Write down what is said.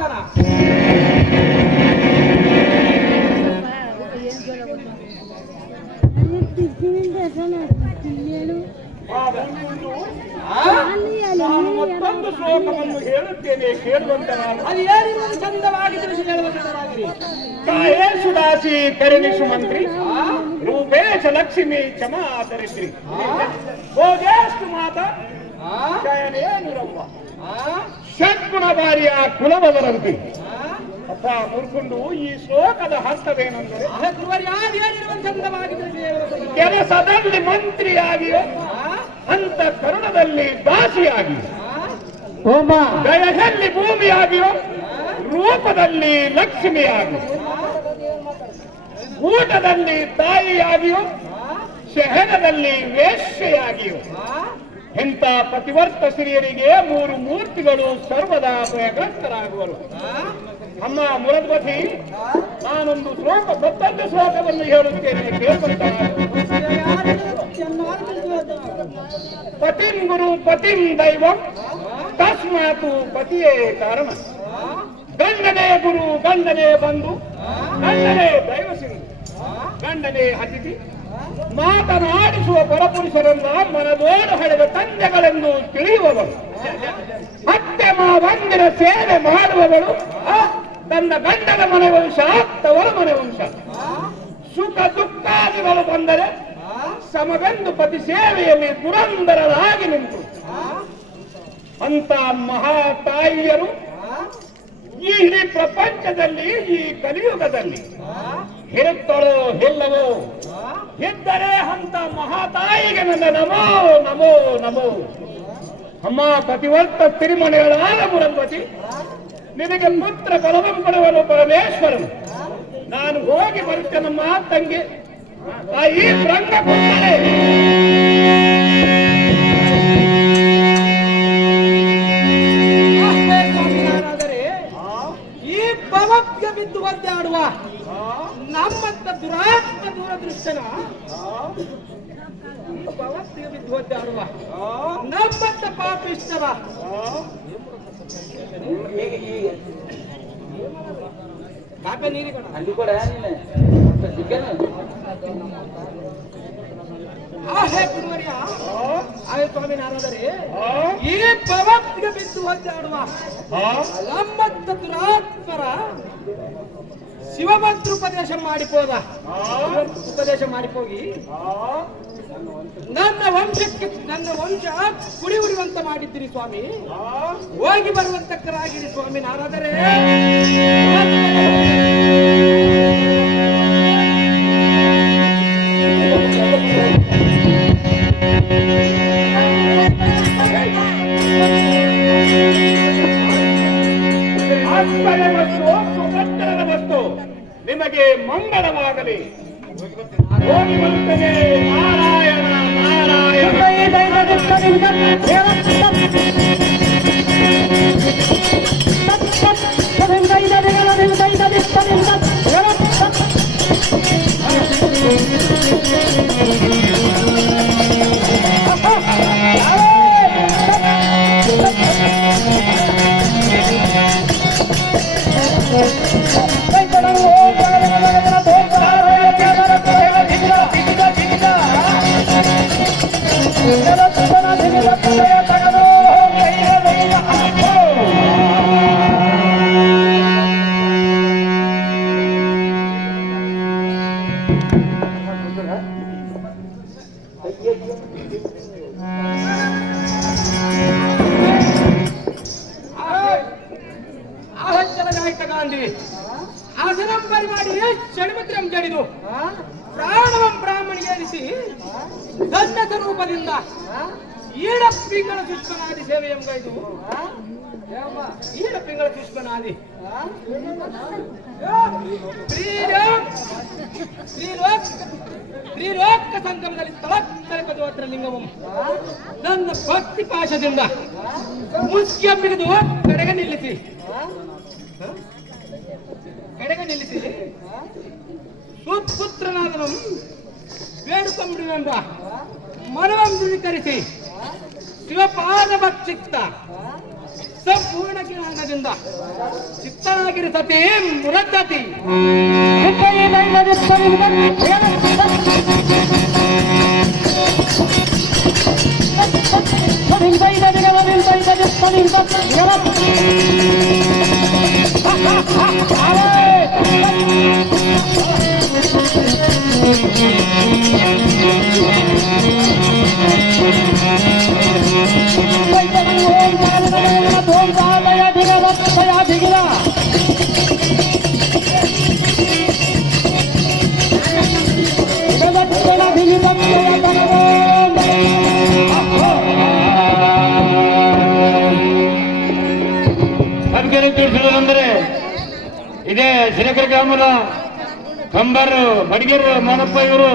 ಬಂಧನ. ನಾನು ಮತ್ತೊಂದು ಶ್ಲೋಕವನ್ನು ಹೇಳುತ್ತೇನೆ, ಕೇಳುವಂತ. ಅದು ಏನಿರುವುದು ಚಂದವಾಗಿ ತಿಳಿಸಿ ಹೇಳುವಂತರಾಗಿರಿ. ಕಾಯೇಶು ದಾಸಿ ಕರಿಣಿಸು ಮಂತ್ರಿ, ರೂಪೇಶ ಲಕ್ಷ್ಮಿ ಕ್ಷಮಾತರಿದ್ರಿ, ಭೋಜೇಷ್ಟು ಮಾತ ಶಯನೇನುರವ್ವ, ಷಡ್ಗುಣ ಬಾರಿಯ ಕುಲವದರಂತಿ. ಅಪ್ಪ ಮುರ್ಕೊಂಡು ಈ ಶ್ಲೋಕದ ಅರ್ಥವೇನೆಂದರೆ, ಕೆಲಸದಲ್ಲಿ ಮಂತ್ರಿಯಾಗಿಯೋ ಅಂತ ಕರುಣದಲ್ಲಿ ದಾಸಿಯಾಗಿಯೋ, ದಯದಲ್ಲಿ ಭೂಮಿಯಾಗಿಯೋ ರೂಪದಲ್ಲಿ ಲಕ್ಷ್ಮಿಯಾಗಿಯೋ, ಊಟದಲ್ಲಿ ತಾಯಿಯಾಗಿಯೋ ಶಹನದಲ್ಲಿ ವೇಶ್ಯೆಯಾಗಿಯೋ, ಇಂಥ ಪತಿವರ್ತ ಸ್ತ್ರೀಯರಿಗೆ ಮೂರು ಮೂರ್ತಿಗಳು ಸರ್ವದಾ ಭಯಗ್ರಸ್ತರಾಗುವರು. ಅಮ್ಮ ಮುರದ್ವತಿ, ನಾನೊಂದು ಮತ್ತೊಂದು ಶ್ಲೋಕವನ್ನು ಹೇಳುತ್ತೇನೆ, ಕೇಳ್ಕೊಂತ. ಪತಿಂ ಗುರು ಪತಿಂ ದೈವಂ ತಸ್ಮಾತು ಪತಿಯೇ ಕಾರಣ. ಗಂಡನೇ ಗುರು, ಗಂಡನೇ ಬಂಧು, ಗಂಡನೇ ದೈವ ಸಿಂಧು, ಗಂಡನೇ ಅತಿಥಿ. ಮಾತನಾಡಿಸುವ ಪರಪುರುಷರನ್ನ ಮನದೋಡು ಹಳೆದ ತಂದೆಗಳೆಂದು ತಿಳಿಯುವವರು, ಅತ್ತೆ ಮಾವಂದಿರ ಸೇವೆ ಮಾಡುವವರು, ತನ್ನ ಗಂಡನ ಮನೆ ವಂಶ, ತವರ ಮನೆ ವಂಶ. ಸುಖ ದುಃಖಾದಿಗಳು ಬಂದರೆ ಸಮವೆಂದು ಪತಿ ಸೇವೆಯಲ್ಲಿ ಪುರಂದರರಾಗಿ ನಿಂತು ಅಂತ ಮಹಾ ತಾಯಿಯರು ಈ ಇಡೀ ಪ್ರಪಂಚದಲ್ಲಿ, ಈ ಕಲಿಯುಗದಲ್ಲಿ ಇರುತ್ತಳೋ ಇಲ್ಲವೋ, ಇದ್ದರೆ ಅಂತ ಮಹಾತಾಯಿಗೆ ನನ್ನ ನಮೋ ನಮೋ ನಮೋ. ಅಮ್ಮ ಪತಿವರ್ತ ತಿರುಮನೆಗಳಾದ ಮುರದ್ವತಿ, ನಿನಗೆ ಪುತ್ರ ಬಲವಂ ಕೊಡುವನು ಪರಮೇಶ್ವರನು. ನಾನು ಹೋಗಿ ಬರುತ್ತೇನಮ್ಮ ತಂಗಿ, ತಾಯಿ ರಂಗ ಕೊಟ್ಟರೆ. ಈ ಭವಕ್ಕೆ ಬಿದ್ದು ಒದ್ದಾಡುವ ನಮ್ಮಂತ ದುರಾತ್ಮ ದೂರದೃಷ್ಟನ, ಭವತ್ತಿಗೆ ಬಿದ್ದು ಒದ್ದಾಡುವ ನಮ್ಮಂತ ಪಾಪಿಷ್ಟರ ಕಾಪೆ ನೀರಿ ಅಲ್ಲಿ ಕೂಡ ಸ್ವಾಮಿ ನಾರಾದರೆ, ಈ ಭವತ್ತಿಗೆ ಬಿದ್ದು ಒದ್ದಾಡುವ ನಮ್ಮಂತ ದುರಾತ್ಮರ ಶಿವಮಂತ್ರ ಉಪದೇಶ ಮಾಡಿపోದ, ಉಪದೇಶ ಮಾಡಿపోಗಿ ನನ್ನ ವಂಶಕ್ಕೆ, ನನ್ನ ವಂಶ ಕುಡಿ ಉರಿವಂತ ಮಾಡಿದ್ದೀರಿ ಸ್ವಾಮಿ. ಹೋಗಿ ಬರುವಂತಕ್ಕರಾಗಿರಿ ಸ್ವಾಮಿ ನಾರಾದರೆ. ಸುಭದ್ರದ ವಸ್ತು ನಿಮಗೆ ಮಂಗಳವಾಗಲಿ. ಹೋಗಿ ಬರುತ್ತೇನೆ. ನಾರಾಯಣ ಆಸನಂಬರಿ ಮಾಡಿ ಷಡ್ಮಿತ್ರಂ ಜಡಿದು ಪ್ರಾಣವಂ ಬ್ರಾಹ್ಮಣಿಗೇರಿಸಿ ದಂಡ ರೂಪದಿಂದ ಈಡಪ್ಪಿಂಗಳ ಪುಷ್ಪನಾದಿ ಸೇವೆಯಂಗೈದು. ಈಡಪ್ಪಿಂಗಳ ಪುಷ್ಪನಾದಿ ಶ್ರೀಲೋಕ ಸಂಗಮದಲ್ಲಿ ತಳಕ ಜೋತ್ರ ಲಿಂಗವಂ ನನ್ನ ಭಕ್ತಿ ಪಾಶದಿಂದ ಮುಖ್ಯ ಬಿಗಿದು ಕಡೆಗೆ ನಿಲ್ಲಿಸಿ ಸುಪುತ್ರನಾದನು ಬೇಡುಕೊಂಬಿಡುವೆಂಬ ಮನವಂ ದೃಢೀಕರಿಸಿ ಶಿವಪಾದ ಭಕ್ಷಿಕ್ತ ಸಂಪೂರ್ಣ ಜ್ಞಾನದಿಂದ ಚಿತ್ತನಾಗಿರಿ ಸತಿ ಮುರದ್ದತಿ ತಿಳಿಸುವುದಂದರೆ ಇದೇ ಸಿರಕರ ಗ್ರಾಮದ ಕಂಬರು ಬಡಿಗೆರು ಮಾನಪ್ಪ ಇವರು